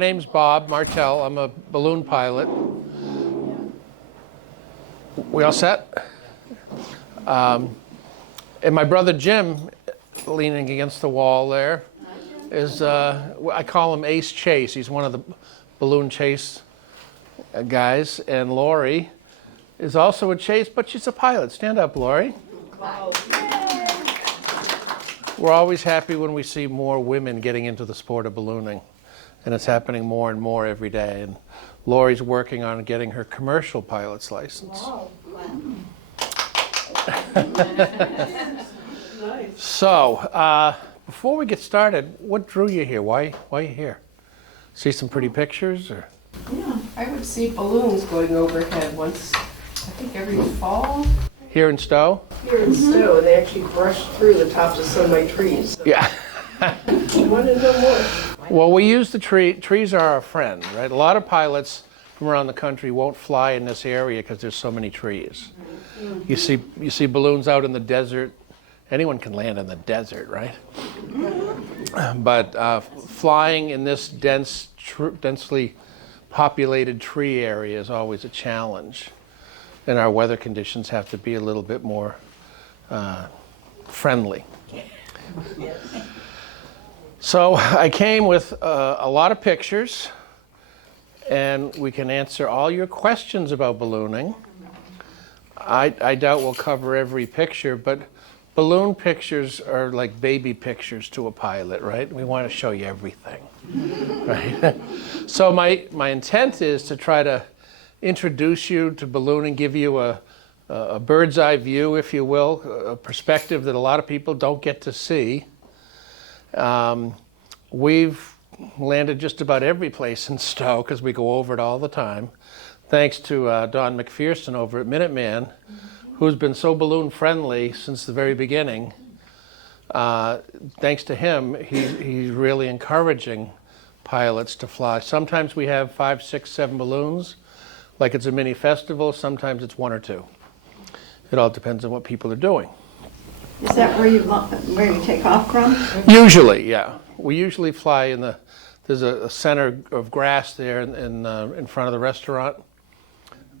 name's Bob Martel. I'm a balloon pilot. We all set? And my brother Jim, leaning against the wall there, is, I call him Ace Chase. He's one of the balloon chase guys. And Lori is also a chase, but she's a pilot. Stand up, Lori. Wow. We're always happy when we see more women getting into the sport of ballooning. And it's happening more and more every day. And Lori's working on getting her commercial pilot's license. Wow. Nice. So, before we get started, what drew you here? Why are you here? See some pretty pictures? Or? Yeah, I would see balloons going overhead once, I think every fall. Here in Stow? Here in Stow, and they actually brush through the tops of some of my trees. So Yeah. I want to know more. Well, we use the tree. Trees are our friend, right? A lot of pilots from around the country won't fly in this area because there's so many trees. You see balloons out in the desert. Anyone can land in the desert, right? But flying in this densely populated tree area is always a challenge. And our weather conditions have to be a little bit more friendly. So I came with a lot of pictures, and we can answer all your questions about ballooning. I doubt we'll cover every picture, but balloon pictures are like baby pictures to a pilot, right? We want to show you everything, right? So my intent is to try to introduce you to ballooning, give you a bird's eye view, if you will, a perspective that a lot of people don't get to see. We've landed just about every place in Stow because we go over it all the time. Thanks to Don McPherson over at Minuteman, who's been so balloon friendly since the very beginning. Thanks to him, he's really encouraging pilots to fly. Sometimes we have 5, 6, 7 balloons, like it's a mini festival. Sometimes it's 1 or 2. It all depends on what people are doing. Is that where you take off from? Usually, yeah. We usually fly in there's a center of grass there in front of the restaurant.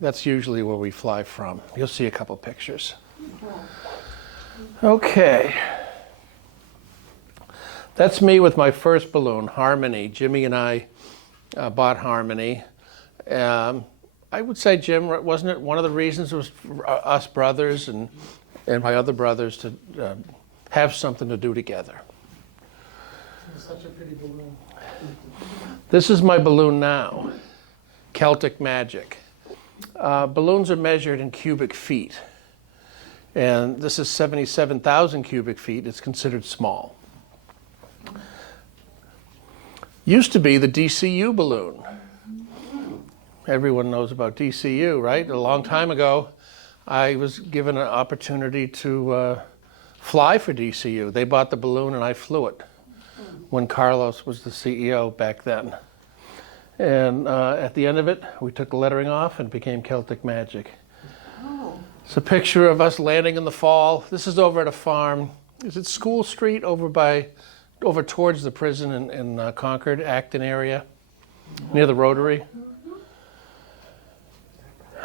That's usually where we fly from. You'll see a couple pictures. Okay. That's me with my first balloon, Harmony. Jimmy and I bought Harmony. I would say, Jim, wasn't it one of the reasons was for us brothers and my other brothers to have something to do together? It's such a pretty balloon. This is my balloon now, Celtic Magic. Balloons are measured in cubic feet, and this is 77,000 cubic feet. It's considered small. Used to be the DCU balloon. Everyone knows about DCU, right? A long time ago, I was given an opportunity to fly for DCU. They bought the balloon and I flew it when Carlos was the CEO back then. And at the end of it, we took the lettering off and it became Celtic Magic. Oh. It's a picture of us landing in the fall. This is over at a farm. Is it School Street over towards the prison in Concord, Acton area, near the Rotary?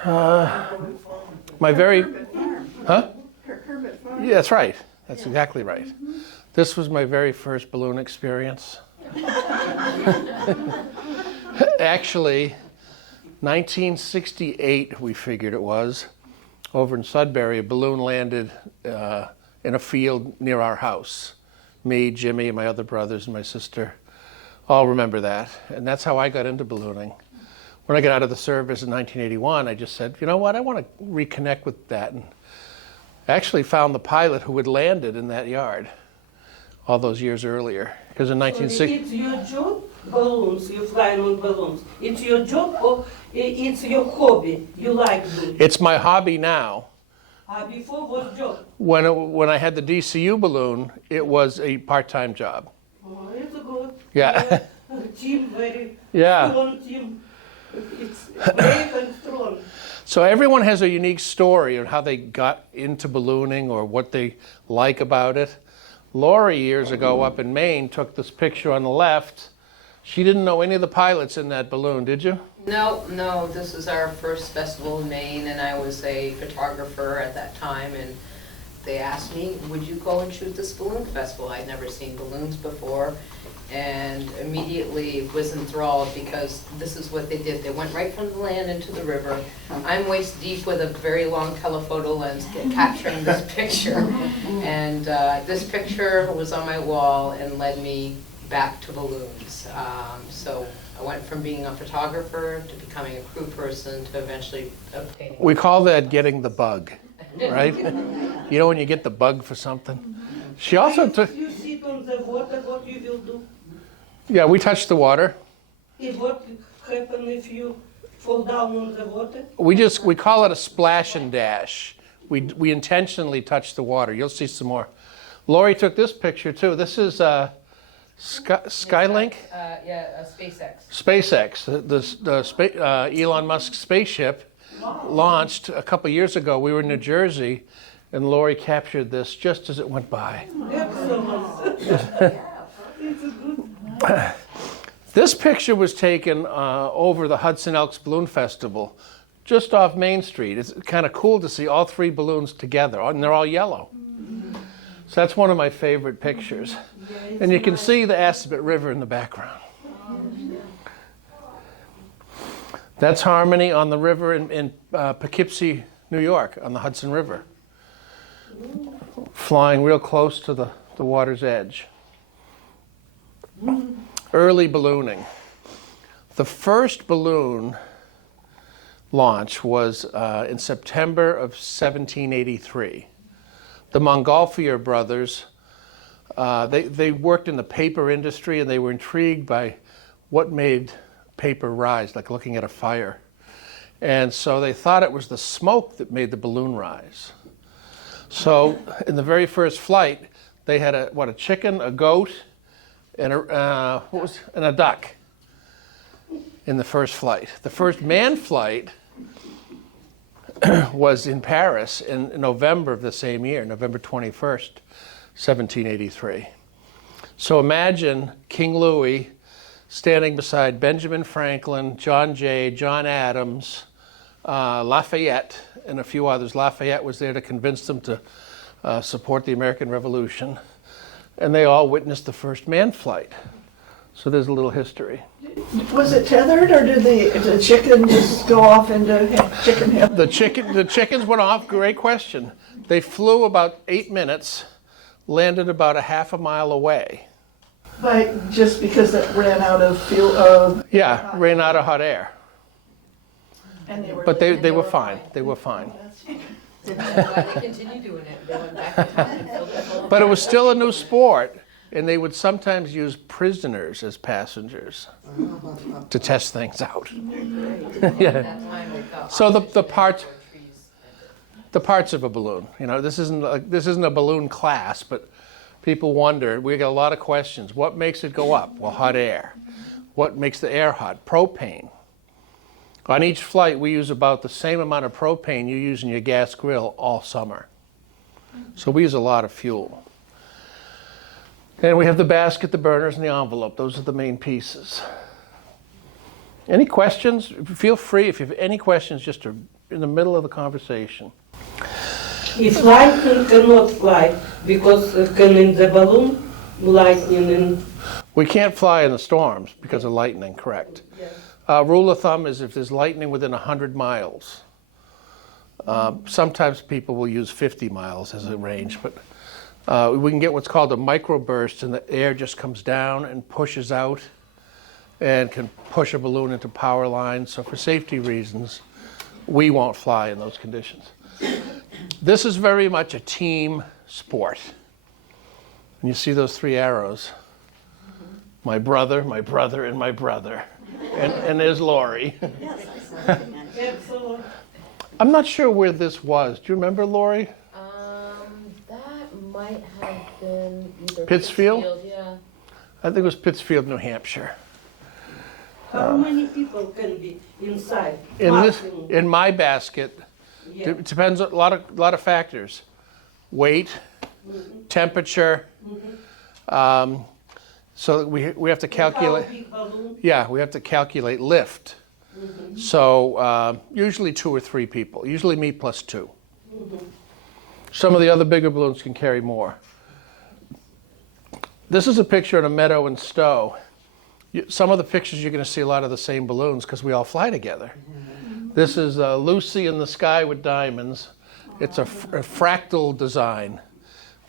My very, huh? Herbert Farm. Yeah, that's right. That's exactly right. This was my very first balloon experience. Actually, 1968, we figured it was, over in Sudbury, a balloon landed in a field near our house. Me, Jimmy, and my other brothers and my sister all remember that. And that's how I got into ballooning. When I got out of the service in 1981, I just said, you know what, I want to reconnect with that. And I actually found the pilot who had landed in that yard all those years earlier. Because in 1960... It's your job, balloons, you fly on balloons. It's your job or it's your hobby, you like it? It's my hobby now. Before was job? When I had the DCU balloon, it was a part-time job. Oh, it's good. Yeah. Team, very Yeah. strong team. It's brave and strong. So everyone has a unique story of how they got into ballooning or what they like about it. Lori, years ago up in Maine, took this picture on the left She didn't know any of the pilots in that balloon, did you? No, this is our first festival in Maine, and I was a photographer at that time, and they asked me, would you go and shoot this balloon festival? I'd never seen balloons before, and immediately was enthralled because this is what they did. They went right from the land into the river. I'm waist deep with a very long telephoto lens capturing this picture, and this picture was on my wall and led me back to balloons. So I went from being a photographer to becoming a crew person to eventually obtaining. We call that getting the bug, right? You know when you get the bug for something? She also took, If you sit on the water, what you will do? yeah, we touched the water. And what happen if you fall down on the water? We call it a splash and dash. We intentionally touch the water. You'll see some more. Lori took this picture too. This is Skylink? SpaceX. SpaceX, Elon Musk's spaceship launched a couple years ago. We were in New Jersey, and Lori captured this just as it went by. Excellent. It's a good. This picture was taken over the Hudson Elks Balloon Festival, just off Main Street. It's kind of cool to see all three balloons together, and they're all yellow. So that's one of my favorite pictures. And you can see the Assabet River in the background. That's Harmony on the river in Poughkeepsie, New York, on the Hudson River. Flying real close to the water's edge. Early ballooning. The first balloon launch was in September of 1783. The Montgolfier brothers, they worked in the paper industry, and they were intrigued by what made paper rise, like looking at a fire. And so they thought it was the smoke that made the balloon rise. So in the very first flight, they had a chicken, a goat, and a duck in the first flight. The first manned flight was in Paris in November of the same year, November 21st, 1783. So imagine King Louis standing beside Benjamin Franklin, John Jay, John Adams, Lafayette, and a few others. Lafayette was there to convince them to support the American Revolution. And they all witnessed the first manned flight. So there's a little history. Was it tethered, or did the chicken just go off into chicken hill? The chickens went off, great question. They flew about 8 minutes, landed about a half a mile away. Just because it ran out of fuel? Yeah, ran out of hot air. And But they were fine. They were fine. That's why they continue doing it. They went back in time and filled it full of But it was still a new sport, and they would sometimes use prisoners as passengers to test things out. Yeah. that time they thought, So the oxygen parts for trees. the parts of a balloon. You know, this isn't a balloon class, but people wonder. We get a lot of questions. What makes it go up? Well, hot air. What makes the air hot? Propane. On each flight, we use about the same amount of propane you use in your gas grill all summer. So we use a lot of fuel. And we have the basket, the burners, and the envelope. Those are the main pieces. Any questions? Feel free, if you have any questions, just to, in the middle of the conversation. If lightning cannot fly because can in the balloon, lightning in. We can't fly in the storms because of lightning, correct? Yes. Rule of thumb is if there's lightning within 100 miles. Sometimes people will use 50 miles as a range, but we can get what's called a microburst, and the air just comes down and pushes out and can push a balloon into power lines. So for safety reasons, we won't fly in those conditions. This is very much a team sport. And you see those three arrows. My brother, and my brother. And there's Lori. Yes, I saw it. Excellent. I'm not sure where this was. Do you remember, Lori? That might have been either Pittsfield? yeah. I think it was Pittsfield, New Hampshire. How many people can be inside? In my basket, Yeah. it depends on a lot of factors. Weight, temperature, So we have to How calculate. big balloon? Yeah, we have to calculate lift. So usually 2 or 3 people. Usually me plus 2. Some of the other bigger balloons can carry more. This is a picture in a meadow in Stow. Some of the pictures you're going to see a lot of the same balloons because we all fly together. This is Lucy in the Sky with Diamonds. It's a fractal design.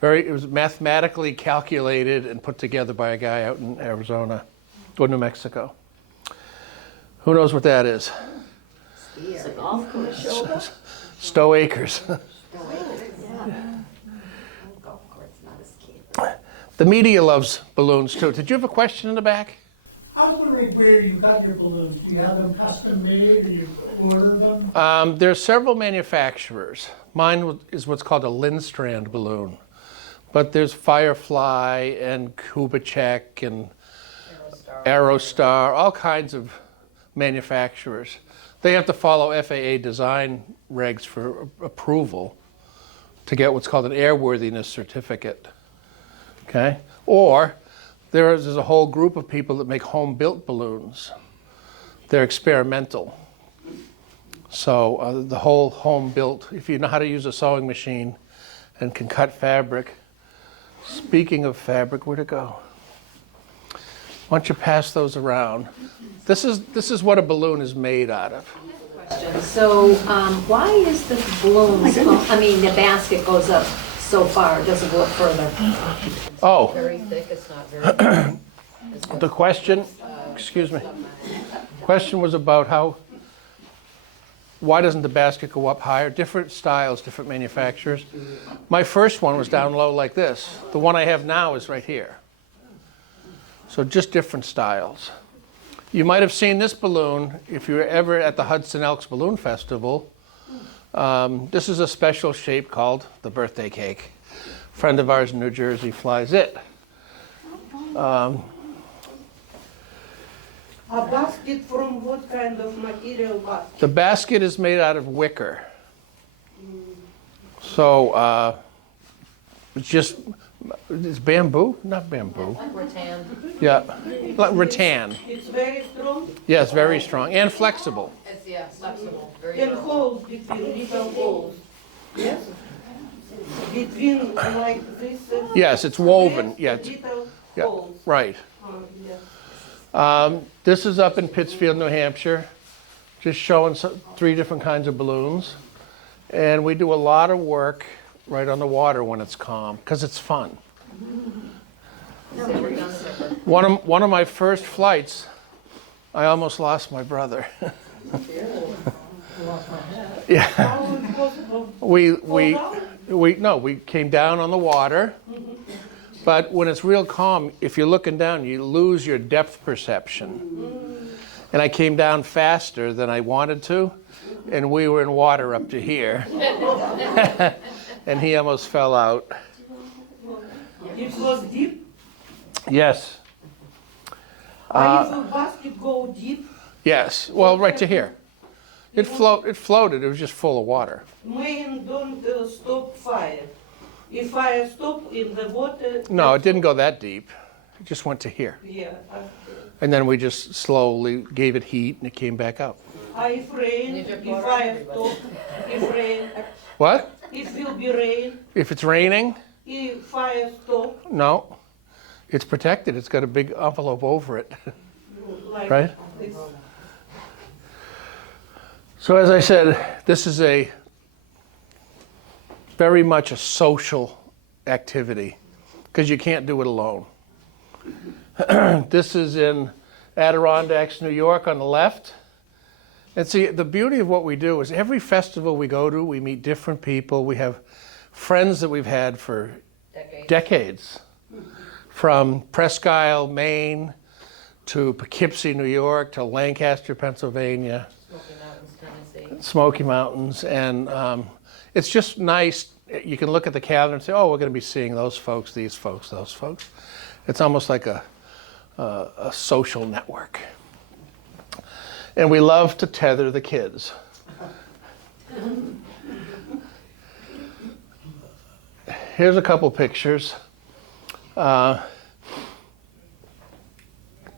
It was mathematically calculated and put together by a guy out in Arizona or New Mexico. Who knows what that is? It's a golf course. Stow Acres. The media loves balloons too. Did you have a question in the back? I was wondering where you got your balloons. Do you have them custom made or you order them? There are several manufacturers. Mine is what's called a Lindstrand balloon. But there's Firefly and Kubitschek and Aerostar, all kinds of manufacturers. They have to follow FAA design regs for approval to get what's called an airworthiness certificate. Okay? Or there's a whole group of people that make home-built balloons. They're experimental. So the whole home-built, if you know how to use a sewing machine and can cut fabric. Speaking of fabric, where'd it go? Why don't you pass those around? This is what a balloon is made out of. So why is the balloon, the basket goes up so far, it doesn't go up further? Oh, Very thick, it's not very. the question, excuse me. Question was about why doesn't the basket go up higher? Different styles, different manufacturers. My first one was down low like this. The one I have now is right here. So just different styles. You might have seen this balloon if you were ever at the Hudson Elks Balloon Festival. This is a special shape called the birthday cake. A friend of ours in New Jersey flies it. A basket from what kind of material basket? The basket is made out of wicker. So it's bamboo? Not bamboo. Rattan. Yeah, like rattan. It's very strong Yes, very strong and flexible. It's, yeah, flexible, very and durable. holes between little holes. Yes? Between like this. Yes, it's woven. yes, Yeah, it's, little yeah, holes. right. Yes. This is up in Pittsfield, New Hampshire, just showing 3 different kinds of balloons. And we do a lot of work right on the water when it's calm, because it's fun. One of my first flights, I almost lost my brother. Yeah. How is it possible? We came down on the water. But when it's real calm, if you're looking down, you lose your depth perception. And I came down faster than I wanted to, and we were in water up to here. And he almost fell out. It was deep. Yes. If the basket go deep, Yes. Well, right to here. It floated. It was just full of water. man don't stop fire. If fire stop in the water. No, it didn't go that deep. It just went to here. Yeah. And then we just slowly gave it heat, and it came back up. If rain, Need to if pour fire everybody. stop, if rain, What? it will be rain, If it's raining? if fire stop, No. It's protected. It's got a big envelope over it. like Right. this. So as I said, this is very much a social activity because you can't do it alone. This is in Adirondacks, New York on the left. And see, the beauty of what we do is every festival we go to, we meet different people. We have friends that we've had for decades. From Presque Isle, Maine, to Poughkeepsie, New York, to Lancaster, Pennsylvania. Smoky Mountains, Tennessee. Smoky Mountains, and it's just nice. You can look at the calendar and say, "Oh, we're going to be seeing those folks, these folks, those folks." It's almost like a social network, and we love to tether the kids. Here's a couple pictures.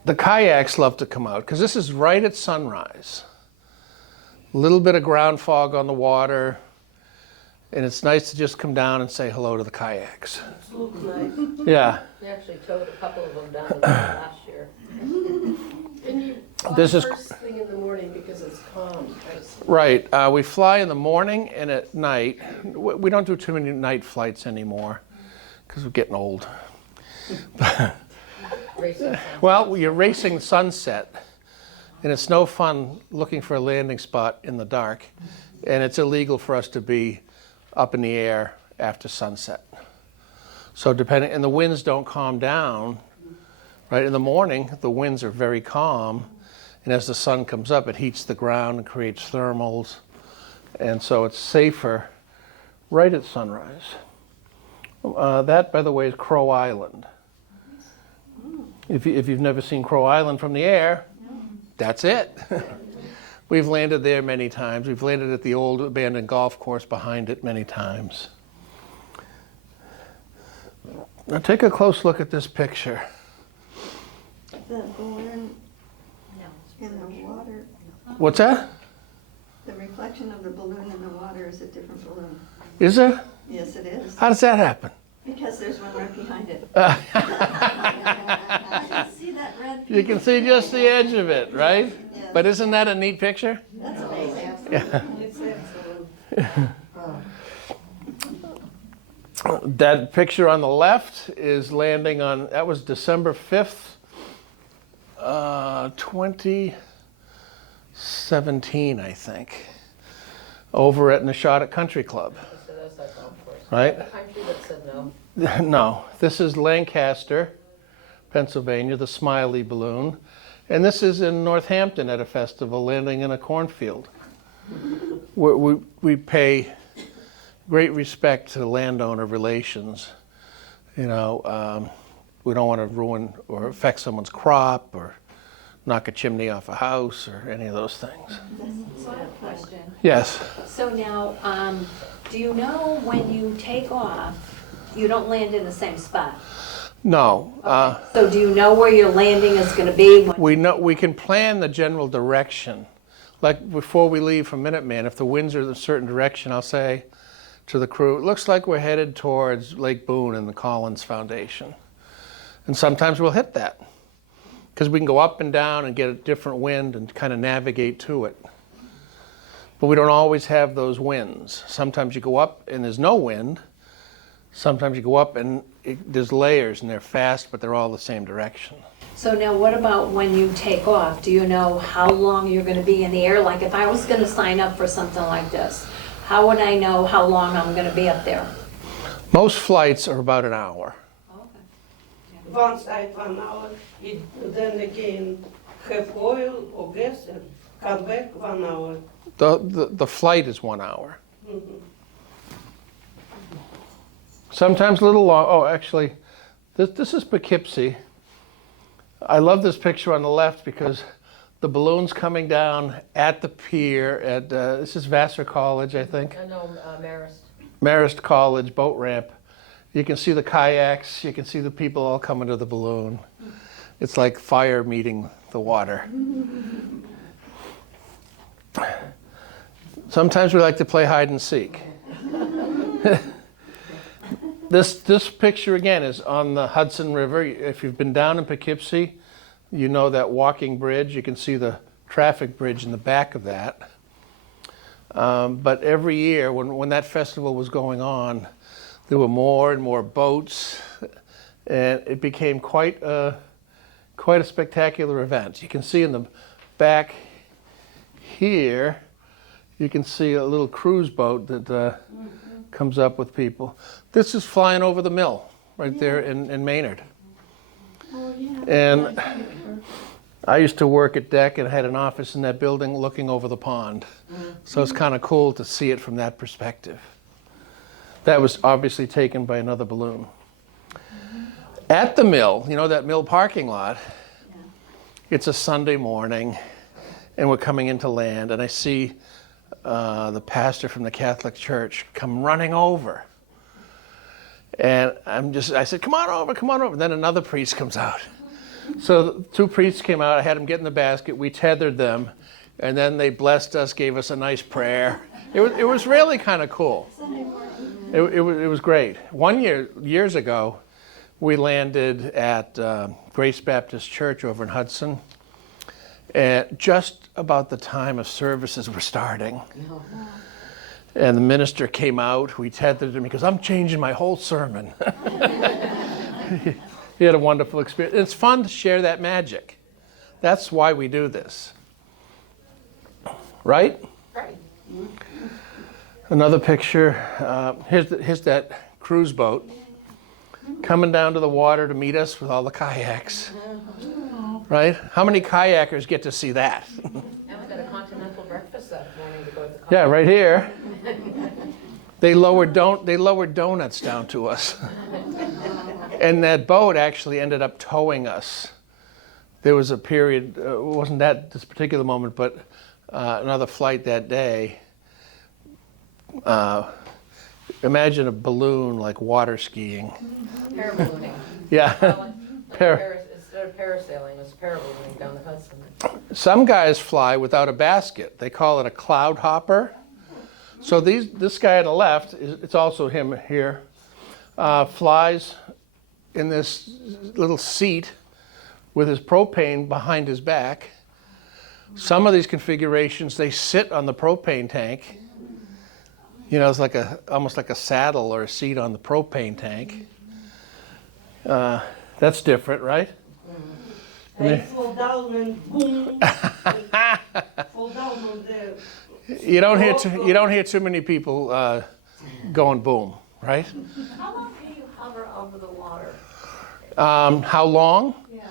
The kayaks love to come out because this is right at sunrise. A little bit of ground fog on the water, and it's nice to just come down and say hello to the kayaks. Look nice. Yeah. We actually towed a couple of them down last year. And you fly This is- first thing in the morning because it's calm, right? Right. We fly in the morning and at night. We don't do too many night flights anymore because we're getting old. Racing. Well, you're racing sunset, and it's no fun looking for a landing spot in the dark, and it's illegal for us to be up in the air after sunset. So depending, and the winds don't calm down, right? In the morning, the winds are very calm, and as the sun comes up, it heats the ground and creates thermals, and so it's safer right at sunrise. That, by the way, is Crow Island. If you've never seen Crow Island from the air, that's it. We've landed there many times. We've landed at the old abandoned golf course behind it many times. Now take a close look at this picture. The balloon in the water, What's that? the reflection of the balloon in the water is a different balloon. Is there? Yes, it is, How does that happen? because there's one right behind it. See that red piece? You can see just the edge of it, right? Yes. But isn't that a neat picture? That's amazing. It's excellent. That picture on the left is landing on, that was December 5th, 2017, I think, over at Neshotah Country Club, So that's our golf course. right? Country that said no. No, this is Lancaster, Pennsylvania, the Smiley balloon. And this is in Northampton at a festival, landing in a cornfield. We pay great respect to landowner relations. You know, we don't want to ruin or affect someone's crop or knock a chimney off a house or any of those things. So I have a question. Yes. So now, do you know when you take off, you don't land in the same spot? No. So do you know where your landing is going to be? We can plan the general direction. Like before we leave from Minuteman, if the winds are in a certain direction, I'll say to the crew, it looks like we're headed towards Lake Boone and the Collins Foundation. And sometimes we'll hit that because we can go up and down and get a different wind and kind of navigate to it. But we don't always have those winds. Sometimes you go up and there's no wind. Sometimes you go up and there's layers and they're fast, but they're all the same direction. So now what about when you take off? Do you know how long you're going to be in the air? Like if I was going to sign up for something like this, how would I know how long I'm going to be up there? Most flights are about an hour. One side 1 hour, then again have oil or gas and come back 1 hour. The flight is 1 hour. Sometimes a little long. Oh, actually, this is Poughkeepsie. I love this picture on the left because the balloon's coming down at the pier at, this is Vassar College, I think. No, Marist. Marist College boat ramp. You can see the kayaks. You can see the people all coming to the balloon. It's like fire meeting the water. Sometimes we like to play hide and seek. This picture again is on the Hudson River. If you've been down in Poughkeepsie, you know that walking bridge. You can see the traffic bridge in the back of that. But every year when that festival was going on, there were more and more boats, and it became quite a spectacular event. You can see in the back here, you can see a little cruise boat that comes up with people. This is flying over the mill right there in Maynard. Oh, yeah. And I used to work at DEC and had an office in that building looking over the pond. So it's kind of cool to see it from that perspective. That was obviously taken by another balloon. At the mill, you know that mill parking lot, it's a Sunday morning and we're coming into land and I see the pastor from the Catholic Church come running over. And I said, come on over. Then another priest comes out. So the two priests came out, I had them get in the basket, we tethered them, and then they blessed us, gave us a nice prayer. It was really kind of cool. It was great. Years ago, we landed at Grace Baptist Church over in Hudson, at just about the time of services were starting. And the minister came out, we tethered him, because I'm changing my whole sermon. He had a wonderful experience. It's fun to share that magic. That's why we do this. Right? Right. Another picture. Here's that cruise boat coming down to the water to meet us with all the kayaks. Right? How many kayakers get to see that? And we got a continental breakfast that morning to go to the Yeah, right here. They lowered donuts down to us. And that boat actually ended up towing us. There was a period, it wasn't that this particular moment, but another flight that day. Imagine a balloon like water skiing. Paraballooning. Yeah. Instead of parasailing, it was paraballooning down the Hudson. Some guys fly without a basket. They call it a cloud hopper. So this guy on the left, it's also him here, flies in this little seat with his propane behind his back. Some of these configurations, they sit on the propane tank. You know, it's like almost like a saddle or a seat on the propane tank. That's different, right? They fall down and boom. Fall down on the. You don't hear too many people going boom, right? How long can you hover over the water? How long? Yeah.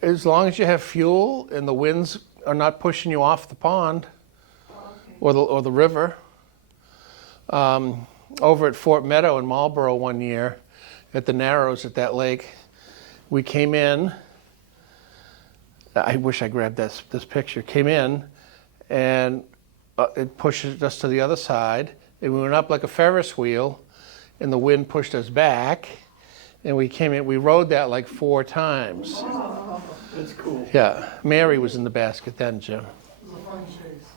As long as you have fuel and the winds are not pushing you off the pond or the river. Over at Fort Meadow in Marlboro one year, at the Narrows at that lake, we came in. I wish I grabbed this picture. Came in, and it pushed us to the other side, and we went up like a Ferris wheel, and the wind pushed us back, and we came in. We rode that like 4 times. That's cool. Yeah, Mary was in the basket then, Jim.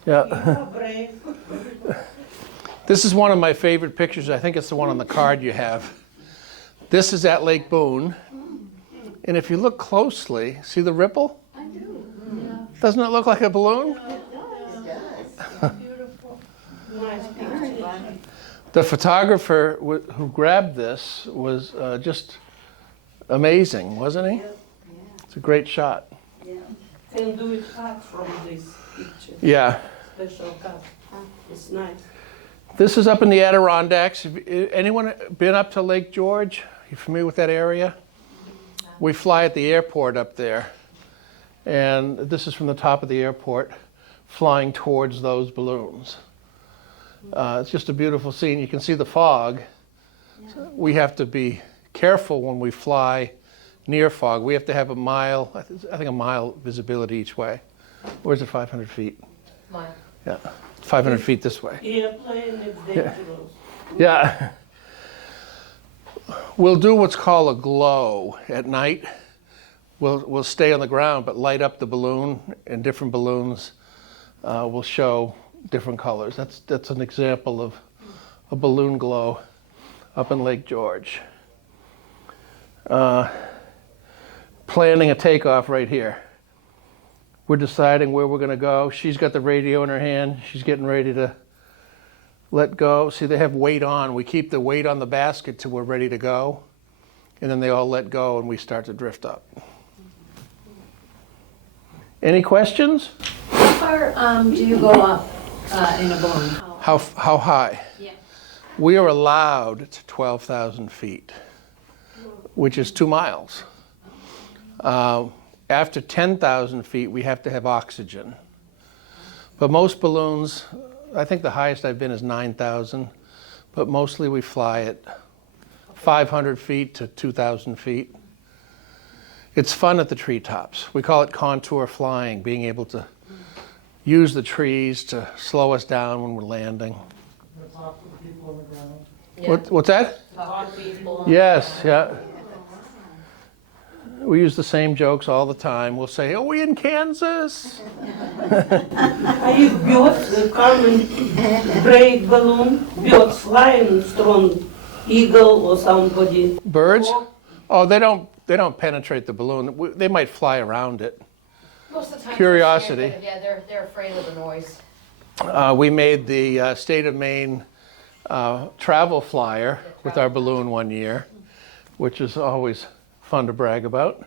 Yeah. Brave. This is one of my favorite pictures. I think it's the one on the card you have. This is at Lake Boone, and if you look closely, see the ripple? I do. Yeah. Doesn't it look like a balloon? It does. Beautiful. Nice Very picture. funny. The photographer who grabbed this was just amazing, wasn't he? It's a great shot. Can do it cut from this picture. Yeah. Special cut. It's nice. This is up in the Adirondacks. Anyone been up to Lake George? You familiar with that area? We fly at the airport up there. And this is from the top of the airport, flying towards those balloons. It's just a beautiful scene. You can see the fog. So we have to be careful when we fly near fog. We have to have a mile visibility each way. Or is it 500 feet? Mile. Yeah, 500 feet this way. Airplane is dangerous. Yeah. We'll do what's called a glow at night. We'll stay on the ground but light up the balloon, and different balloons will show different colors. That's an example of a balloon glow up in Lake George. Planning a takeoff right here. We're deciding where we're going to go. She's got the radio in her hand. She's getting ready to let go. See, they have weight on. We keep the weight on the basket till we're ready to go. And then they all let go and we start to drift up. Any questions? How far do you go up in a balloon? How high? Yeah. We are allowed to 12,000 feet, which is 2 miles. After 10,000 feet, we have to have oxygen. But most balloons, I think the highest I've been is 9,000, but mostly we fly at 500 feet to 2,000 feet. It's fun at the treetops. We call it contour flying, being able to use the trees to slow us down when we're landing. Talk to the people on the ground. Yeah. What's that? Talk to people. Yes, yeah. We use the same jokes all the time. We'll say, "Oh, we in Kansas?" If birds come and break balloon, birds flying strong, eagle or somebody. Birds? Oh, they don't penetrate the balloon. They might fly around it. Most of the time. Curiosity. Yeah, they're afraid of the noise. We made the state of Maine travel flyer with our balloon one year, which is always fun to brag about.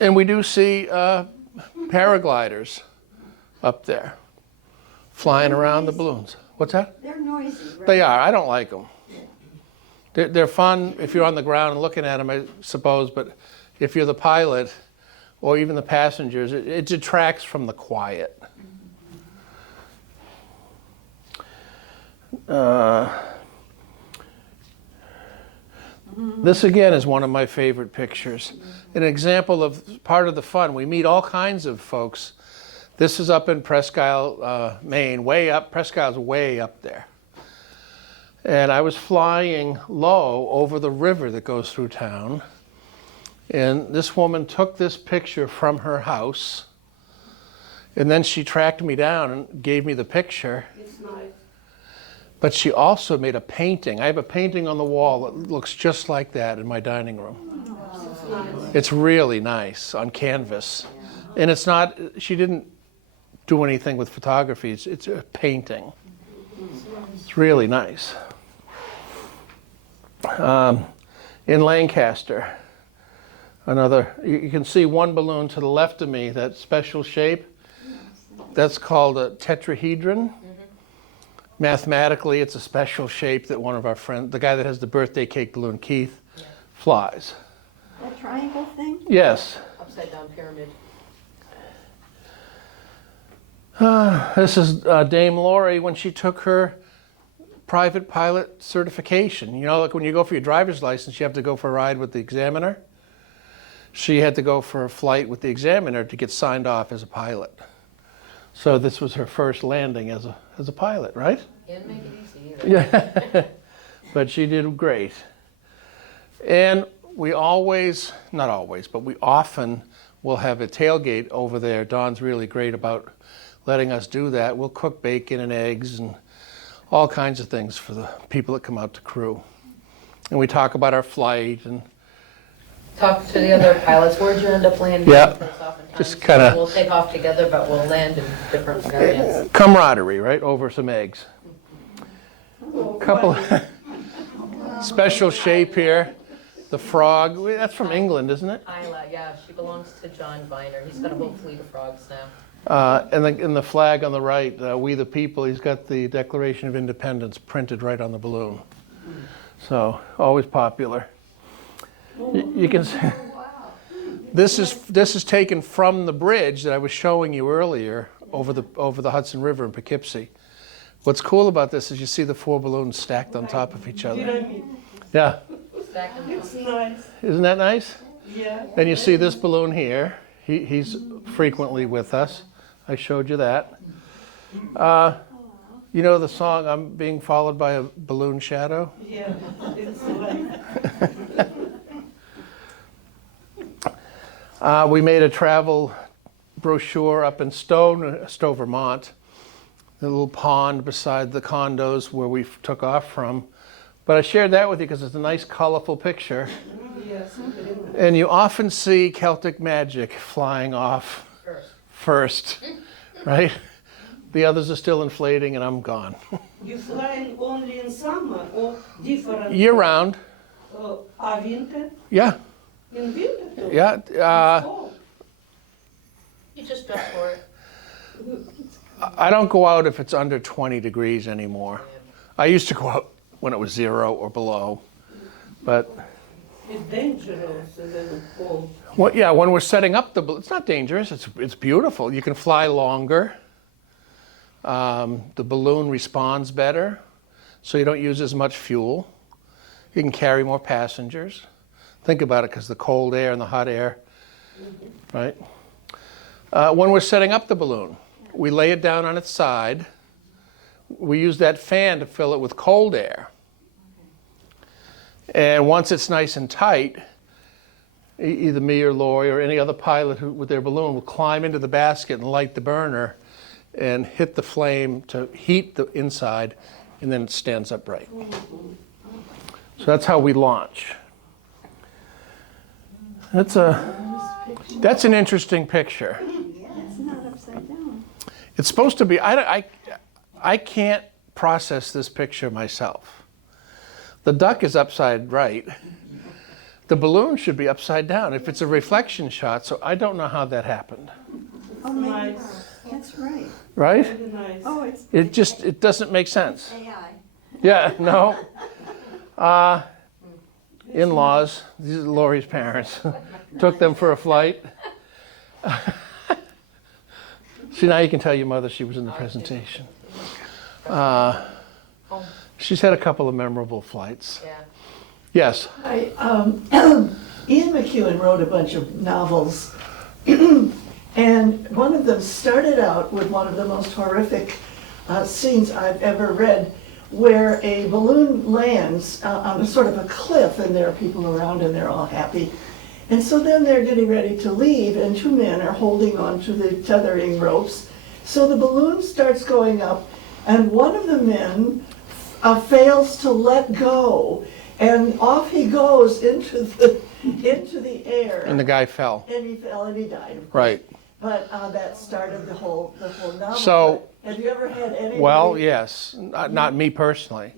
And we do see paragliders up there flying around the balloons. What's that? They're noisy, right? They are. I don't like them. They're fun if you're on the ground and looking at them, I suppose, but if you're the pilot or even the passengers, it detracts from the quiet. This again is one of my favorite pictures. An example of part of the fun. We meet all kinds of folks. This is up in Presque Isle, Maine, way up. Presque Isle's way up there. And I was flying low over the river that goes through town. And this woman took this picture from her house. And then she tracked me down and gave me the picture. It's nice. But she also made a painting. I have a painting on the wall that looks just like that in my dining room. It's nice. It's really nice on canvas. And it's not, she didn't do anything with photography. It's a painting. It's really nice. In Lancaster, you can see one balloon to the left of me, that special shape. That's called a tetrahedron. Mathematically, it's a special shape that one of our friends, the guy that has the birthday cake balloon, Keith, flies. That triangle thing? Yes. Upside down pyramid. This is Dame Lori when she took her private pilot certification. You know, like when you go for your driver's license, you have to go for a ride with the examiner. She had to go for a flight with the examiner to get signed off as a pilot. So this was her first landing as a pilot, right? Didn't make it easy either. Yeah. But she did great. And we always, not always, but we often will have a tailgate over there. Dawn's really great about letting us do that. We'll cook bacon and eggs and all kinds of things for the people that come out to crew. And we talk about our flight and Talk to the other pilots. Where'd you end up landing? Yeah. Because oftentimes Just kinda- We'll take off together, but we'll land in different areas. camaraderie, right? Over some eggs. Couple special shape here. The frog, that's from England, isn't it? Isla, yeah, she belongs to John Viner. He's got a whole fleet of frogs now. And the flag on the right, We the People, he's got the Declaration of Independence printed right on the balloon. So, always popular. You can see, this is taken from the bridge that I was showing you earlier over the Hudson River in Poughkeepsie. What's cool about this is you see the four balloons stacked on top of each other. Pyramid. Yeah, Stacked in It's nice. isn't that nice? Yeah. Then you see this balloon here. He's frequently with us. I showed you that. You know the song, I'm being followed by a balloon shadow? Yeah. It's like. We made a travel brochure up in Stow, Vermont, the little pond beside the condos where we took off from. But I shared that with you because it's a nice, colorful picture. Yes. And you often see Celtic Magic flying off first, right? The others are still inflating and I'm gone. You flying only in summer or different? Year round, Winter? yeah. In winter too? Yeah, Oh, You just dress for it. I don't go out if it's under 20 degrees anymore. I used to go out when it was 0 or below, but it's dangerous and then cold. when we're setting up it's not dangerous. It's beautiful. You can fly longer. The balloon responds better, so you don't use as much fuel. You can carry more passengers. Think about it, because the cold air and the hot air, right? When we're setting up the balloon, we lay it down on its side. We use that fan to fill it with cold air. And once it's nice and tight, either me or Lori or any other pilot who, with their balloon, will climb into the basket and light the burner and hit the flame to heat the inside, and then it stands upright. So that's how we launch. That's an interesting picture. It's not upside down. It's supposed to be. I can't process this picture myself. The duck is upside right. The balloon should be upside down if it's a reflection shot, so I don't know how that happened. Oh, maybe Nice. that's right. Right? Very nice. Oh, it's It doesn't make sense. AI. Yeah, no. In-laws, these are Lori's parents, took them for a flight. See, now you can tell your mother she was in the presentation. She's had a couple of memorable flights. Yeah. Yes. Ian McEwan wrote a bunch of novels, and one of them started out with one of the most horrific scenes I've ever read, where a balloon lands on a sort of a cliff, and there are people around, and they're all happy. And so then they're getting ready to leave, and two men are holding on to the tethering ropes. So the balloon starts going up, and one of the men fails to let go, and off he goes into the air. And the guy fell. And he fell and he died, of course. Right. But that started the whole novel. So- But have you ever had any? Well, yes. Not me personally.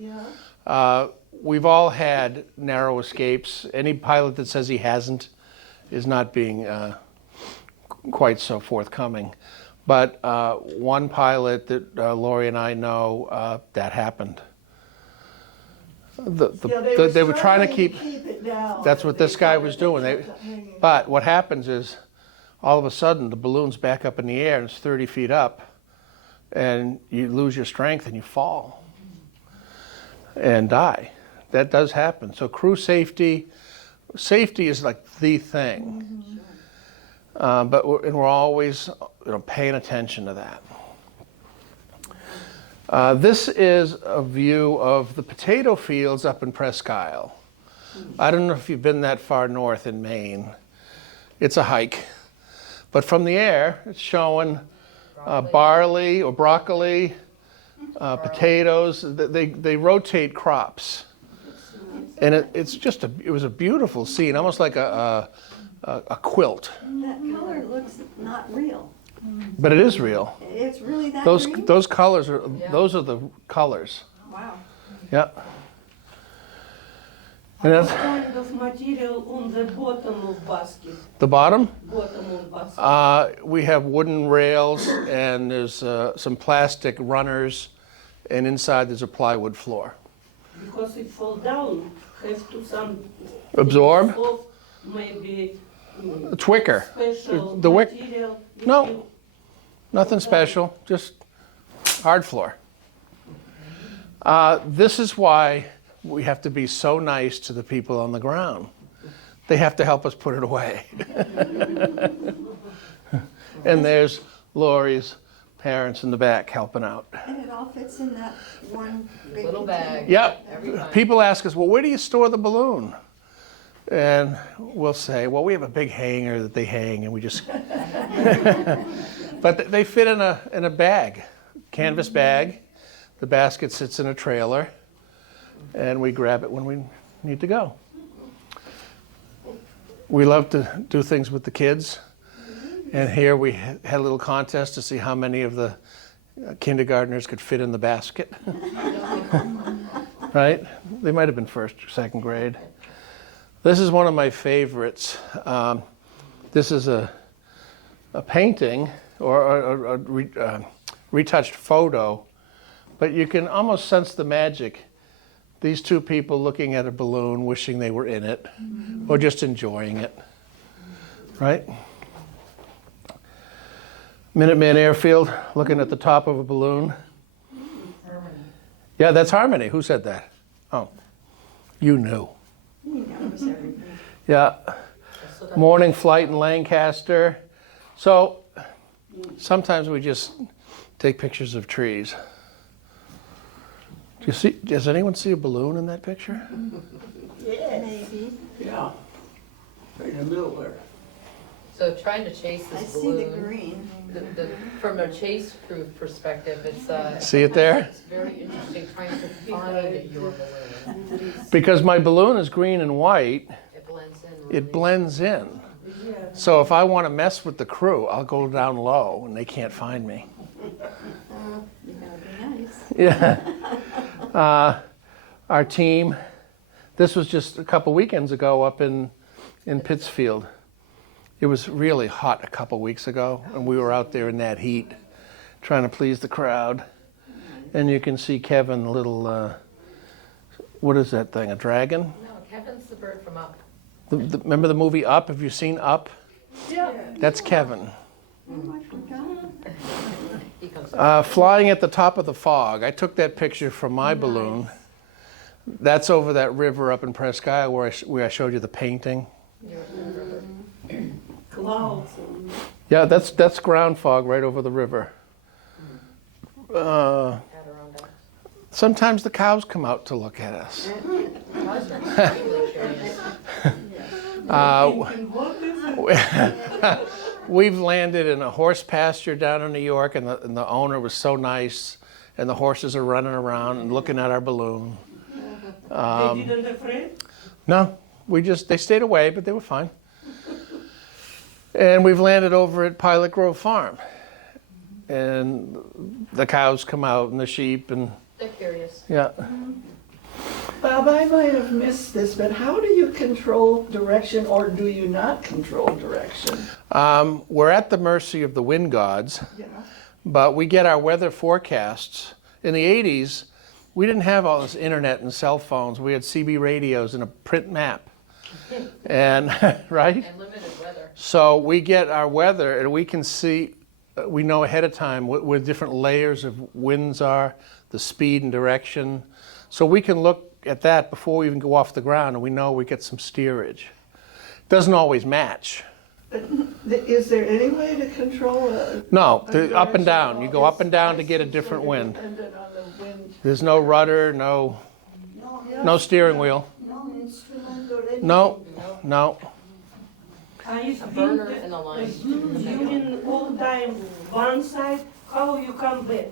Yeah. We've all had narrow escapes. Any pilot that says he hasn't is not being quite so forthcoming. But one pilot that Lori and I know, that happened. They were trying to keep. It down. That's what this guy was doing. But what happens is, all of a sudden, the balloon's back up in the air and it's 30 feet up, and you lose your strength and you fall and die. That does happen. So crew safety is like the thing. But we're always paying attention to that. This is a view of the potato fields up in Presque Isle. I don't know if you've been that far north in Maine. It's a hike. But from the air, it's showing barley or broccoli, potatoes. They rotate crops. And it was a beautiful scene, almost like a quilt. That color looks not real. But it is real. It's really that Those green? colors are the colors. Wow. Yeah. And What that's kind of material on the bottom of basket? the bottom. Bottom of basket. We have wooden rails, and there's some plastic runners, and inside there's a plywood floor. Because it fall down, have to some Absorb? soft, maybe It's wicker. special The wick- material. No, nothing special, just hard floor. This is why we have to be so nice to the people on the ground. They have to help us put it away. And there's Lori's parents in the back helping out. And it all fits in that one big Little container. bag. Yep. Every time. People ask us, well, where do you store the balloon? And we'll say, well, we have a big hanger that they hang, and we just. But they fit in a bag, canvas bag. The basket sits in a trailer, and we grab it when we need to go. We love to do things with the kids, and here we had a little contest to see how many of the kindergartners could fit in the basket. Right? They might have been first or second grade. This is one of my favorites. This is a painting or a retouched photo, but you can almost sense the magic. These two people looking at a balloon, wishing they were in it, or just enjoying it, right? Minuteman Airfield, looking at the top of a balloon. Yeah, that's Harmony. Who said that? Oh, you knew. He knows everything. Yeah. Morning flight in Lancaster. So sometimes we just take pictures of trees. Does anyone see a balloon in that picture? Yes. Maybe. Yeah. Right in the middle there. So trying to chase I this see the balloon, green. from a chase crew perspective, it's See it there? It's very interesting trying to find your balloon. Because my balloon is green and white, It blends in. Really. it blends in. So if I want to mess with the crew, I'll go down low and they can't find me. You gotta be nice. Yeah. Our team, this was just a couple weekends ago up in Pittsfield. It was really hot a couple weeks ago, and we were out there in that heat trying to please the crowd. And you can see Kevin, the little, what is that thing, a dragon? No, Kevin's the bird from Up. Remember the movie Up? Have you seen Up? Yeah. That's Kevin. Oh, I forgot. He comes Flying at the top of the fog. I took that picture from my balloon. That's over that river up in Presque Isle where I showed you the painting. Clouds. Yeah, that's ground fog right over the river. Adirondacks. Sometimes the cows come out to look at us. Cows are extremely curious. We've landed in a horse pasture down in New York, and the owner was so nice, and the horses are running around and looking at our balloon. They didn't afraid? No, they stayed away, but they were fine. And we've landed over at Pilot Grove Farm, and the cows come out and the sheep and They're curious. yeah. Bob, I might have missed this, but how do you control direction, or do you not control direction? We're at the mercy of the wind gods, Yeah. but we get our weather forecasts. In the 80s, we didn't have all this internet and cell phones. We had CB radios and a print map. And, right? And limited weather. So we get our weather and we can see, we know ahead of time where different layers of winds are, the speed and direction. So we can look at that before we even go off the ground and we know we get some steerage. Doesn't always match. Is there any way to control No, a the up and direction? down. You go up and down to get a It's different sort of wind. dependent on the wind. There's no rudder, no steering wheel. No instrument or anything? No. It's A burner and a line. during all time one side, how you come back?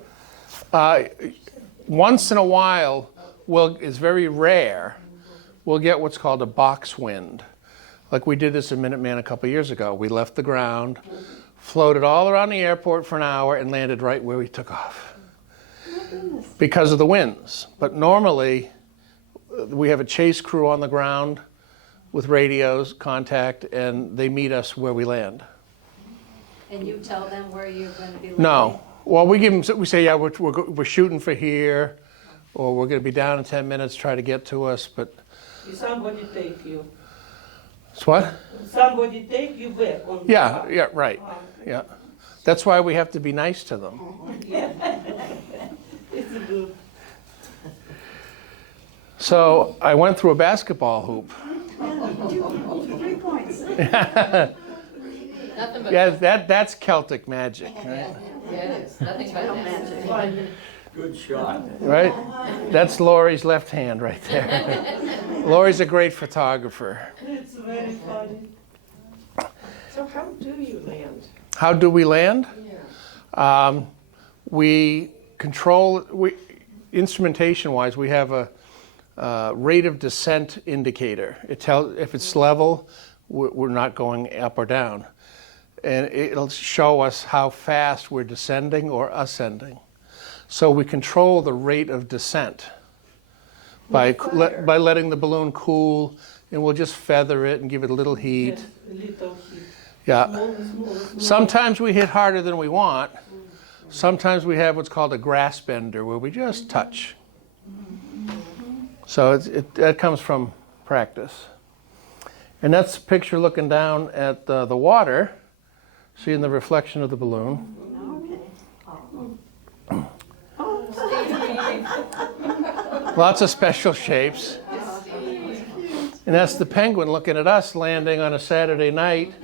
Once in a while, it's very rare, we'll get what's called a box wind. Like we did this in Minuteman a couple years ago. We left the ground, floated all around the airport for an hour, and landed right where we took off because of the winds. But normally, we have a chase crew on the ground with radios, contact, and they meet us where we land. And you tell them where you're going to be landing? No. Well, we say, yeah, we're shooting for here, or we're going to be down in 10 minutes, try to get to us, but If somebody take you. it's what? Somebody take you back on. Yeah, right. Yeah. That's why we have to be nice to them. It's good. So I went through a basketball hoop. 3 points. Nothing but Yeah, that's Celtic magic, right? yeah, it is. Nothing but magic. Good shot. Right? That's Lori's left hand right there. Lori's a great photographer. It's very funny. So how do you land? How do we land? Yeah. We control, instrumentation-wise, we have a rate of descent indicator. It tells if it's level, we're not going up or down. And it'll show us how fast we're descending or ascending. So we control the rate of descent by letting the balloon cool, and we'll just feather it and give it a little heat. Yes, a little heat. Yeah. Small. Sometimes we hit harder than we want. Sometimes we have what's called a grass bender, where we just touch. So that comes from practice. And that's a picture looking down at the water, seeing the reflection of the balloon. Lots of special shapes. And that's the penguin looking at us landing on a Saturday night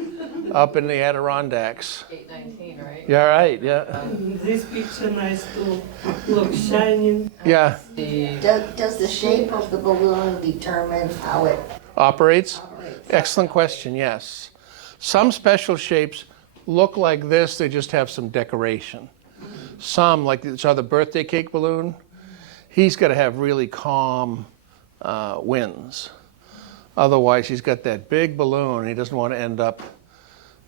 up in the Adirondacks. 819, right? Yeah, right, yeah. This picture nice too. Look, shining. Yeah, Does the shape of the balloon determine how it operates. operates? Excellent question, yes. Some special shapes look like this, they just have some decoration. Some, like the birthday cake balloon, he's got to have really calm winds. Otherwise, he's got that big balloon, and he doesn't want to end up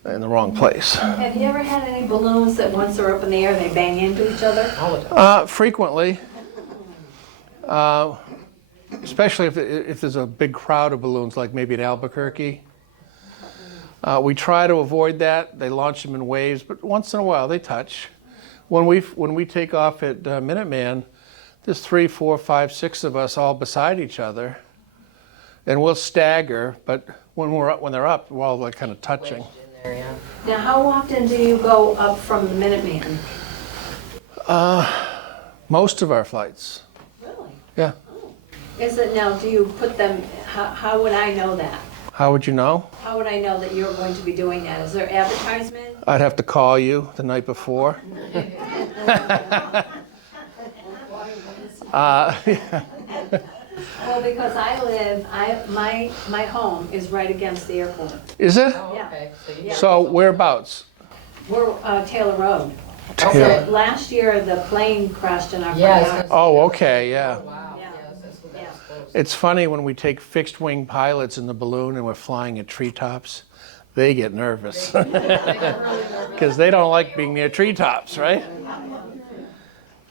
in the wrong place. Have you ever had any balloons that once they're up in the air, they bang into each other? All the time. Frequently, especially if there's a big crowd of balloons, like maybe at Albuquerque. We try to avoid that. They launch them in waves, but once in a while they touch. When we take off at Minuteman, there's 3, 4, 5, 6 of us all beside each other, and we'll stagger. But when they're up, we're all like kind of touching. Wedged in there, yeah. Now, how often do you go up from the Minuteman? Most of our flights. Really? Yeah. Is it now, do you put them, how would I know that? How would you know? How would I know that you're going to be doing that? Is there advertisement? I'd have to call you the night before. Well, because my home is right against the airport. Is it? Oh, Yeah. okay. So you Yeah. So whereabouts? We're Taylor Road. Okay. Last year, the plane crashed in our front Yes. yard. Oh, okay, yeah. Oh, wow, Yeah. yes, that's what that was close. It's funny when we take fixed wing pilots in the balloon and we're flying at treetops, they get nervous because they don't like being near treetops, right?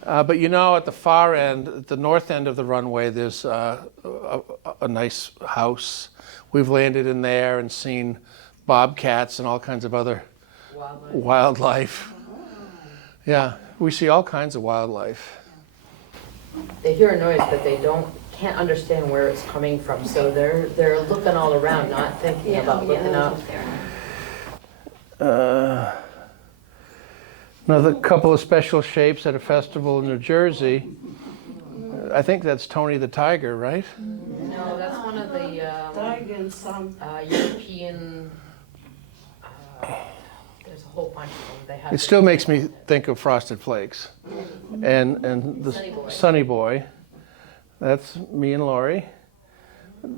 But you know, at the far end, at the north end of the runway, there's a nice house. We've landed in there and seen bobcats and all kinds of other wildlife. Yeah, we see all kinds of wildlife. They hear a noise, but they can't understand where it's coming from, so they're looking all around, not thinking about looking up. Another couple of special shapes at a festival in New Jersey. I think that's Tony the Tiger, right? No, that's one of the Tiger and some. European, there's a whole bunch of them. They have It still makes me think of Frosted Flakes. And the Sunny Boy. Sunny Boy. That's me and Laurie.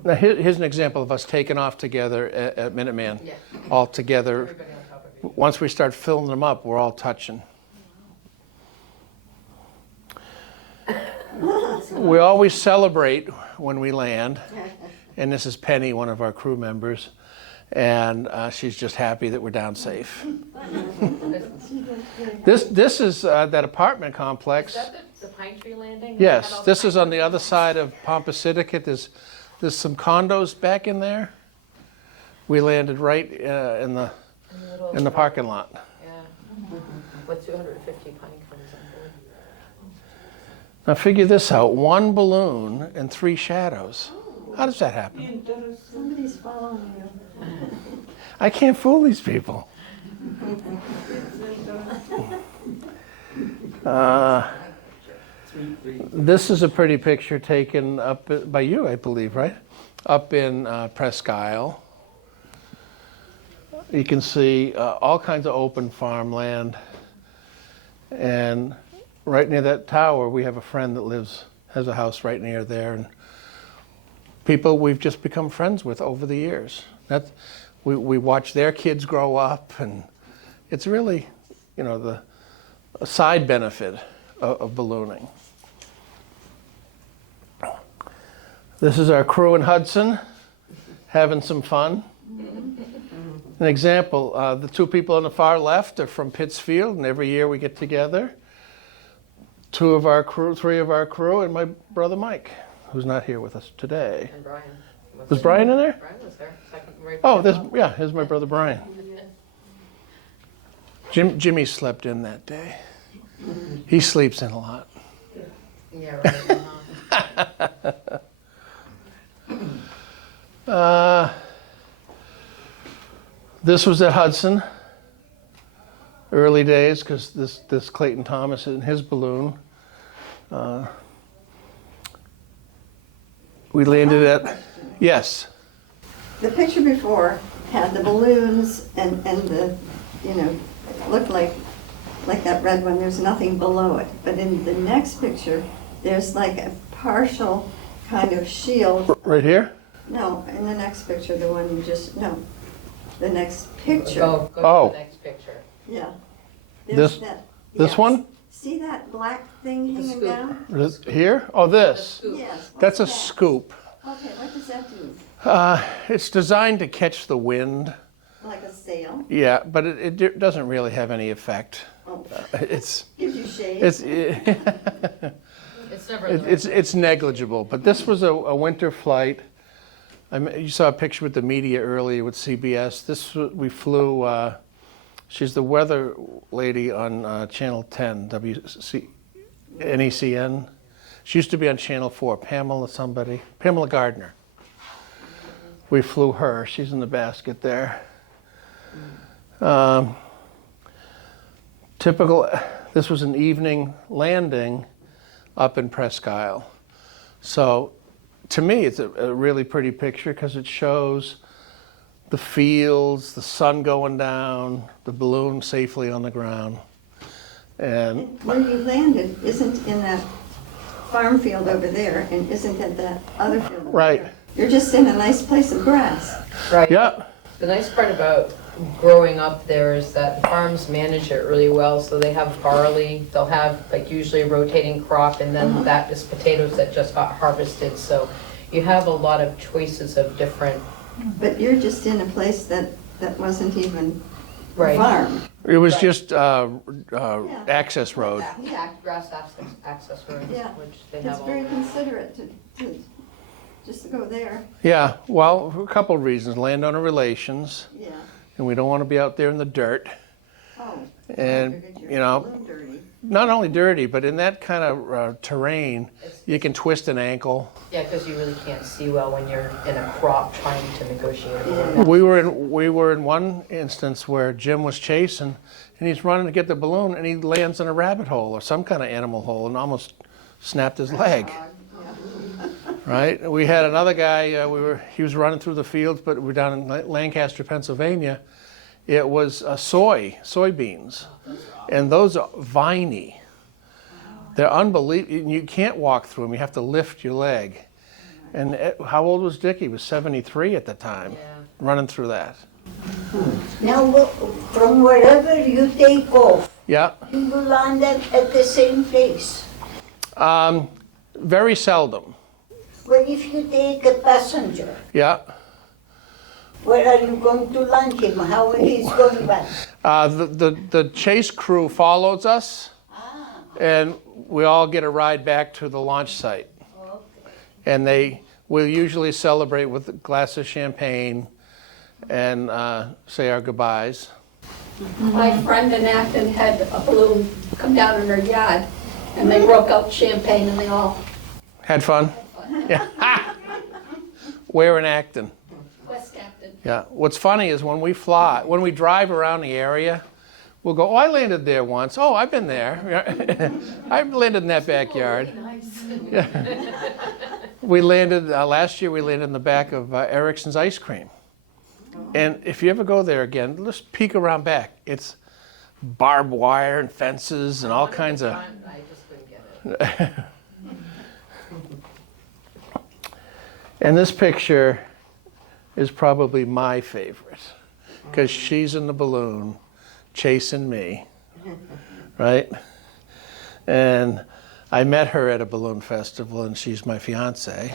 Now here's an example of us taking off together at Minuteman. Yeah. All together. Everybody on top of it. Once we start filling them up, we're all touching. We always celebrate when we land. And this is Penny, one of our crew members. And she's just happy that we're down safe. This is that apartment complex. Is that the pine tree landing? Yes, this is on the other side of Pompaciticate. There's some condos back in there. We landed right in the parking lot. Yeah. With 250 pine cones on board. Now figure this out: 1 balloon and 3 shadows. How does that happen? Somebody's following you. I can't fool these people. This is a pretty picture taken up by you, I believe, right? Up in Presque Isle. You can see all kinds of open farmland. And right near that tower, we have a friend that has a house right near there. And people we've just become friends with over the years. We watch their kids grow up, and it's really, a side benefit of ballooning. This is our crew in Hudson, having some fun. An example, the 2 people on the far left are from Pittsfield, and every year we get together. 2 of our crew, 3 of our crew, and my brother Mike, who's not here with us today. And Brian. Was Brian in there? Brian was there. Second, right Oh, behind here's my brother Brian. Jimmy slept in that day. He sleeps in a lot. Bob. Yeah, right. This was at Hudson, early days, because this Clayton Thomas in his balloon. We landed at, yes. The picture before had the balloons and the, it looked like that red one, there's nothing below it. But in the next picture, there's like a partial kind of shield. Right here? No, in the next picture, the one you just, no, the next picture. Go Oh. to the next picture. Yeah. This- There's that- this yes. one? See that black thing hanging scoop. down? Here? Oh, this. Scoop. Yes. what's That's a that? scoop. Okay, what does that do? It's designed to catch the wind. Like a sail? Yeah, but it doesn't really have any effect. Oh, It's gives you shade? it's It's never. it's negligible. But this was a winter flight. You saw a picture with the media earlier with CBS. We flew. She's the weather lady on Channel 10, NECN. She used to be on Channel 4. Pamela Gardner. We flew her. She's in the basket there. This was an evening landing up in Presque Isle. So to me, it's a really pretty picture because it shows the fields, the sun going down, the balloon safely on the ground. And Where you landed isn't in that farm field over there and isn't at that other field over Right. there. You're just in a nice place of grass. Right. yeah, The nice part about growing up there is that the farms manage it really well, so they have barley, they'll have like usually a rotating crop, and then that is potatoes that just got harvested, so you have a lot of choices of different. But you're just in a place that wasn't even a Right. farm. it was Right. just access road. Yeah, grass access roads, Yeah. which they It's have all. very considerate to just to go there. Yeah, well, for a couple of reasons. Landowner relations, Yeah. and we don't want to be out there in the dirt. Oh. And, I figured you you're know, a little dirty. Not only dirty, but in that kind of terrain, you can twist an ankle. Yeah, because you really can't see well when you're in a crop trying to negotiate a balloon. Yeah. We were in one instance where Jim was chasing, and he's running to get the balloon, and he lands in a rabbit hole or some kind of animal hole, and almost snapped his leg. Right? We had another guy. He was running through the fields, but we're down in Lancaster, Pennsylvania. It was soybeans, and those are viney. They're unbelievable. You can't walk through them. You have to lift your leg. And how old was Dick? He was 73 at the time, Yeah. running through that. Now, from wherever you take off, Yeah. you will land at the same place. Very seldom. Well, if you take a passenger, Yeah. where are you going to land him? How he's going back? The chase crew follows us, and we all get a ride back to the launch site. And they will usually celebrate with a glass of champagne and say our goodbyes. My friend in Acton had a balloon come down in her yard, and they broke out champagne, and they all, Had fun? Yeah. Where in Acton? West Acton. Yeah. What's funny is when we drive around the area, we'll go, oh, I landed there once. Oh, I've been there. I've landed in that backyard. Yeah. We landed, last year we landed in the back of Erickson's Ice Cream. And if you ever go there again, let's peek around back. It's barbed wire and fences and all kinds of... I just couldn't get it. And this picture is probably my favorite because she's in the balloon chasing me, right? And I met her at a balloon festival, and she's my fiance.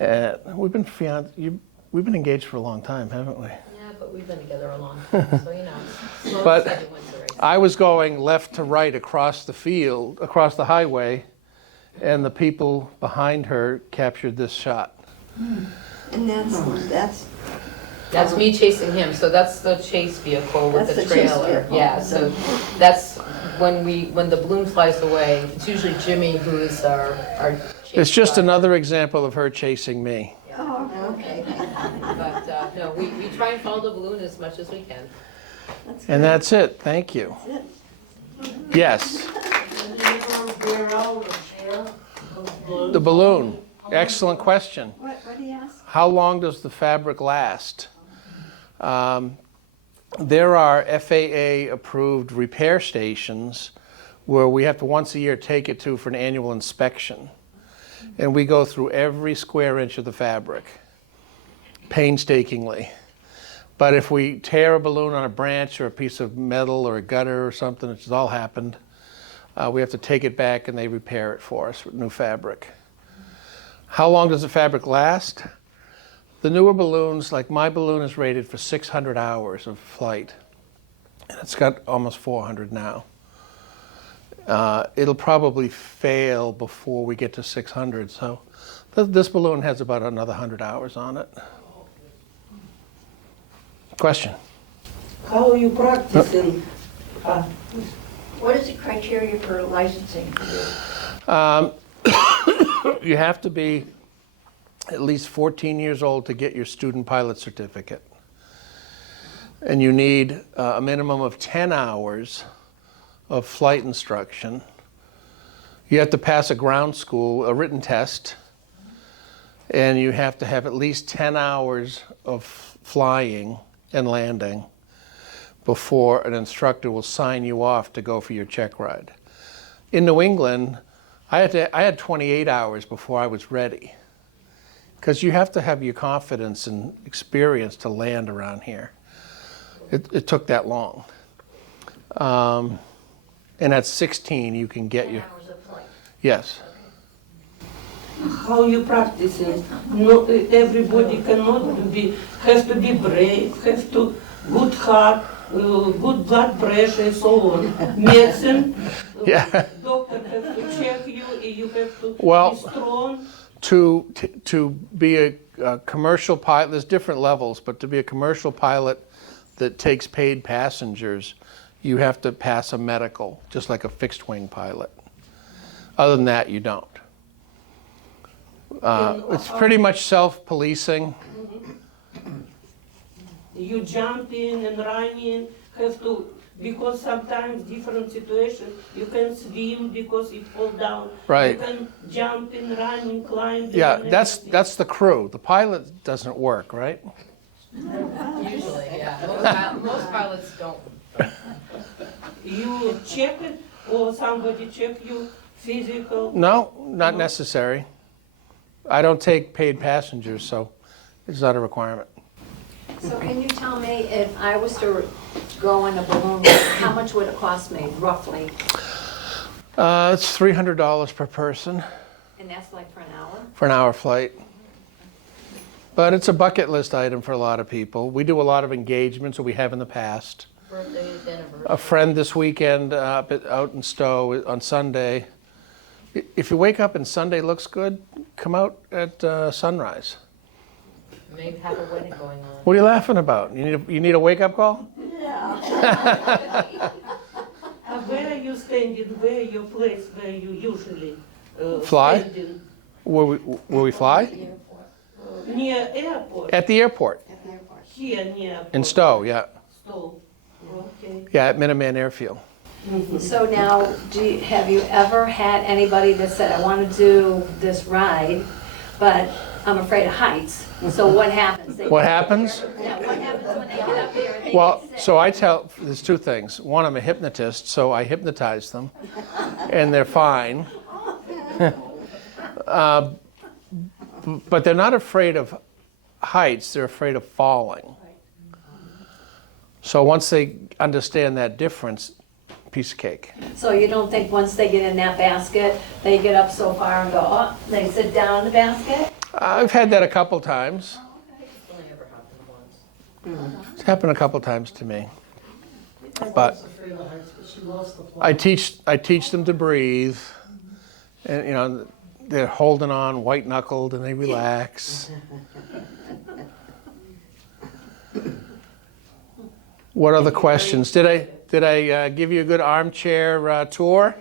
And we've been engaged for a long time, haven't we? Yeah, but we've been together a long time, so you know. Slow and But steady wins the race. I was going left to right across the field, across the highway, and the people behind her captured this shot. And that's That's me chasing him, so that's the chase vehicle with That's the the chase trailer. vehicle. Yeah, so that's when the balloon flies away, it's usually Jimmy who is our chase It's just driver. another example of her chasing me. oh, okay. But no, we try and follow the balloon as much as we can. And that's it. Thank you. That's it. Yes. And you ever wear out a share of balloons? The balloon. Excellent question. What do you ask? How long does the fabric last? There are FAA-approved repair stations where we have to once a year take it to for an annual inspection. and we go through every square inch of the fabric painstakingly. But if we tear a balloon on a branch or a piece of metal or a gutter or something, which has all happened, we have to take it back and they repair it for us with new fabric. How long does the fabric last? The newer balloons, like my balloon, is rated for 600 hours of flight, and it's got almost 400 now. It'll probably fail before we get to 600, so this balloon has about another 100 hours on it. Question? How are you practicing? What is the criteria for licensing? You have to be at least 14 years old to get your student pilot certificate. And you need a minimum of 10 hours of flight instruction. You have to pass a ground school, a written test, and you have to have at least 10 hours of flying and landing before an instructor will sign you off to go for your check ride. In New England, I had 28 hours before I was ready, because you have to have your confidence and experience to land around here. It took that long. And at 16, you can get your... Hours of flight. Yes. How you practicing? Not everybody cannot be, have to be brave, have to good heart, good blood pressure, so on. Medicine, Yeah. doctor have to check you, you have to Well, be strong. To be a commercial pilot, there's different levels, but to be a commercial pilot that takes paid passengers, you have to pass a medical, just like a fixed wing pilot. Other than that, you don't. It's pretty much self-policing. You jump in and run in, have to, because sometimes different situation, you can swim because it fall down. Right. You can jump in, run in, climb. Yeah, and everything. that's the crew. The pilot doesn't work, right? Usually, yeah. Most pilots don't. You check it, or somebody check you physical? No, not necessary. I don't take paid passengers, so it's not a requirement. So can you tell me, if I was to go in a balloon, how much would it cost me, roughly? It's $300 per person And that's like for an hour? for an hour flight. But it's a bucket list item for a lot of people. We do a lot of engagements, or we have in the past. Birthdays, anniversaries. A friend this weekend out in Stow on Sunday. If you wake up and Sunday looks good, come out at sunrise. Maybe have a wedding going on. What are you laughing about? You need a wake-up call? Where are you standing? Where your place where you usually Fly? standing? Where we fly? Near airport. At the airport Here near in Stow, yeah. Stow. Okay. Yeah, at Minuteman Airfield. So now, have you ever had anybody that said, I want to do this ride, but I'm afraid of heights? So what happens? What happens? Yeah, what happens when they get up there and they Well, get sick? so there's two things. One, I'm a hypnotist, so I hypnotize them, and they're fine. But they're not afraid of heights, they're afraid of falling. So once they understand that difference, piece of cake. So you don't think once they get in that basket, they get up so far and go, oh, they sit down in the basket? I've had that a couple times. It's only ever happened once. It's happened a couple times to me. But Afraid of heights, but she loves the flight. I teach them to breathe, and they're holding on white-knuckled and they relax. What other questions? Did I give you a good armchair tour?